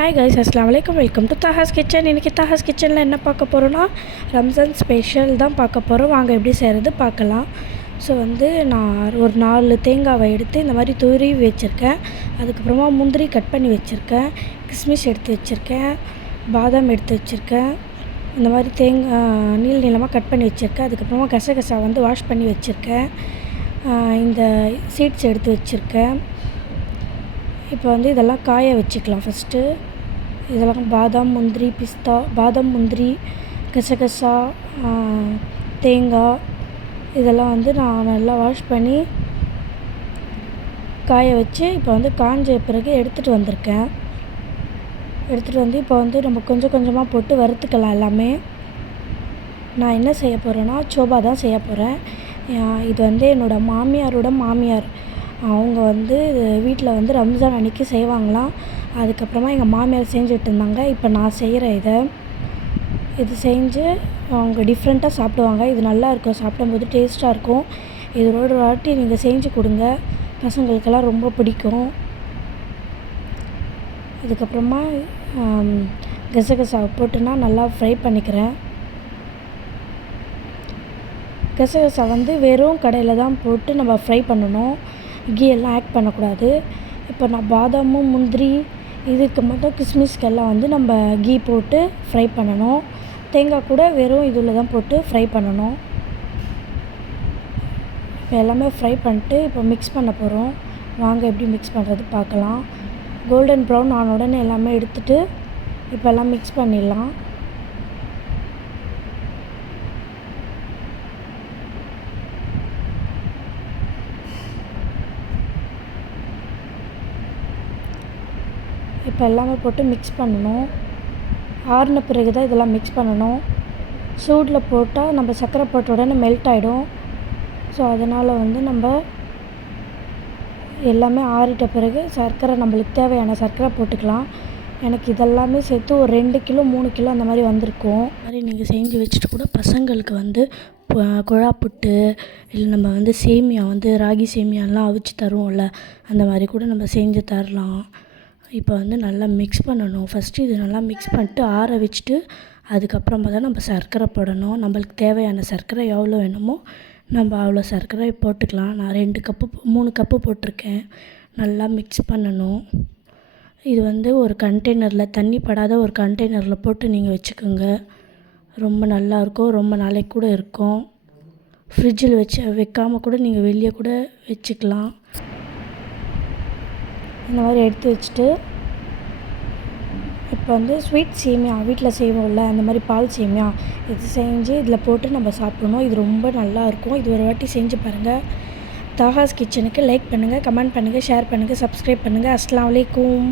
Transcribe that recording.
Hi guys, அஸ்ஸலாமு அலைக்கும். Welcome to Taha's kitchen. இன்றைக்கி தாஹாஸ் கிச்சனில் என்ன பார்க்க போகிறோன்னா, ரம்ஜான் ஸ்பெஷல் தான் பார்க்க போகிறோம். வாங்க எப்படி செய்கிறது பார்க்கலாம். ஸோ நான் ஒரு 4 தேங்காவை எடுத்து இந்த மாதிரி துருவி வச்சுருக்கேன். அதுக்கப்புறமா முந்திரி கட் பண்ணி வச்சுருக்கேன், கிஸ்மிஸ் எடுத்து வச்சுருக்கேன், பாதாம் எடுத்து வச்சுருக்கேன், இந்த மாதிரி நீளமாக கட் பண்ணி வச்சுருக்கேன். அதுக்கப்புறமா கசகசா வாஷ் பண்ணி வச்சுருக்கேன், இந்த சீட்ஸ் எடுத்து வச்சுருக்கேன். இப்போ இதெல்லாம் காய வச்சுக்கலாம். ஃபஸ்ட்டு இதெல்லாம் பாதாம், முந்திரி, பிஸ்தா, பாதாம், முந்திரி, கசகசா, தேங்காய் இதெல்லாம் நான் நல்லா வாஷ் பண்ணி காய வச்சு இப்போ காஞ்ச பிறகு எடுத்துகிட்டு வந்திருக்கேன். எடுத்துகிட்டு வந்து இப்போ நம்ம கொஞ்சம் கொஞ்சமாக போட்டு வறுத்துக்கலாம் எல்லாமே. நான் என்ன செய்ய போகிறேன்னா, சோபா தான் செய்ய போகிறேன். இது என்னோடய மாமியாரோட மாமியார். அவங்க வீட்டில் ரம்ஜான் அன்றைக்கி செய்வாங்களாம். அதுக்கப்புறமா எங்கள் மாமியார் செஞ்சுட்டு இருந்தாங்க. இப்போ நான் செய்கிறேன். இது செஞ்சு அவங்க டிஃப்ரெண்ட்டாக சாப்பிடுவாங்க. இது நல்லாயிருக்கும், சாப்பிடும்போது டேஸ்ட்டாக இருக்கும். இது ஒரு வாட்டி நீங்கள் செஞ்சு கொடுங்க, பசங்களுக்கெல்லாம் ரொம்ப பிடிக்கும். அதுக்கப்புறமா கசகசாவை போட்டுனா நல்லா ஃப்ரை பண்ணிக்கிறேன். கசகசா வெறும் கடையில் தான் போட்டு நம்ம ஃப்ரை பண்ணணும், கீ எல்லாம் ஆட் பண்ணக்கூடாது. இப்போ நான் பாதாமும் முந்திரி இதுக்கு மட்டும் கிஸ்மிஸ்க்கெல்லாம் நம்ம கீ போட்டு ஃப்ரை பண்ணணும். தேங்காய் கூட வெறும் இதில் தான் போட்டு ஃப்ரை பண்ணணும். இப்போ எல்லாமே ஃப்ரை பண்ணிட்டு இப்போ மிக்ஸ் பண்ண போகிறோம். வாங்க எப்படி மிக்ஸ் பண்ணுறது பார்க்கலாம். கோல்டன் ப்ரௌன் ஆன உடனே எல்லாமே எடுத்துகிட்டு இப்போ எல்லாம் மிக்ஸ் பண்ணிடலாம். இப்போ எல்லாமே போட்டு மிக்ஸ் பண்ணணும். ஆறின பிறகு தான் இதெல்லாம் மிக்ஸ் பண்ணணும். சூடில் போட்டால் நம்ம சர்க்கரை போட்ட உடனே மெல்ட் ஆகிடும். ஸோ அதனால் நம்ம எல்லாமே ஆறிட்ட பிறகு சர்க்கரை நம்மளுக்கு தேவையான சர்க்கரை போட்டுக்கலாம். எனக்கு இதெல்லாமே சேர்த்து ஒரு 2 கிலோ 3 கிலோ அந்த மாதிரி வந்திருக்கும். மாதிரி நீங்கள் செஞ்சு வச்சுட்டு கூட பசங்களுக்கு குழா புட்டு இல்லை நம்ம சேமியா ராகி சேமியாலாம் அவிச்சு தருவோம்ல, அந்த மாதிரி கூட நம்ம செஞ்சு தரலாம். இப்போ நல்லா மிக்ஸ் பண்ணணும். ஃபஸ்ட்டு இது நல்லா மிக்ஸ் பண்ணிட்டு ஆற வச்சுட்டு அதுக்கப்புறமா தான் நம்ம சர்க்கரை போடணும். நம்மளுக்கு தேவையான சர்க்கரை எவ்வளோ வேணுமோ நம்ம அவ்வளோ சர்க்கரை போட்டுக்கலாம். நான் 2 கப்பு 3 கப்பு போட்டிருக்கேன். நல்லா மிக்ஸ் பண்ணணும். இது ஒரு கண்டெய்னரில், தண்ணி படாத ஒரு கண்டெய்னரில் போட்டு நீங்கள் வச்சுக்கோங்க. ரொம்ப நல்லாயிருக்கும், ரொம்ப நாளைக்கு கூட இருக்கும். ஃப்ரிட்ஜில் வைக்காமல் கூட நீங்கள் வெளியே கூட வச்சுக்கலாம். இந்த மாதிரி எடுத்து வச்சுட்டு இப்போ ஸ்வீட் சேமியா வீட்டில் செய்வோம்ல, அந்த மாதிரி பால் சேமியா இது செஞ்சு இதில் போட்டு நம்ம சாப்பிடணும். இது ரொம்ப நல்லாயிருக்கும். இது ஒரு வாட்டி செஞ்சு பாருங்கள். தாஹாஸ் கிச்சனுக்கு லைக் பண்ணுங்கள், கமெண்ட் பண்ணுங்கள், ஷேர் பண்ணுங்கள், சப்ஸ்கிரைப் பண்ணுங்கள். அஸ்ஸலாமு அலைக்கும்.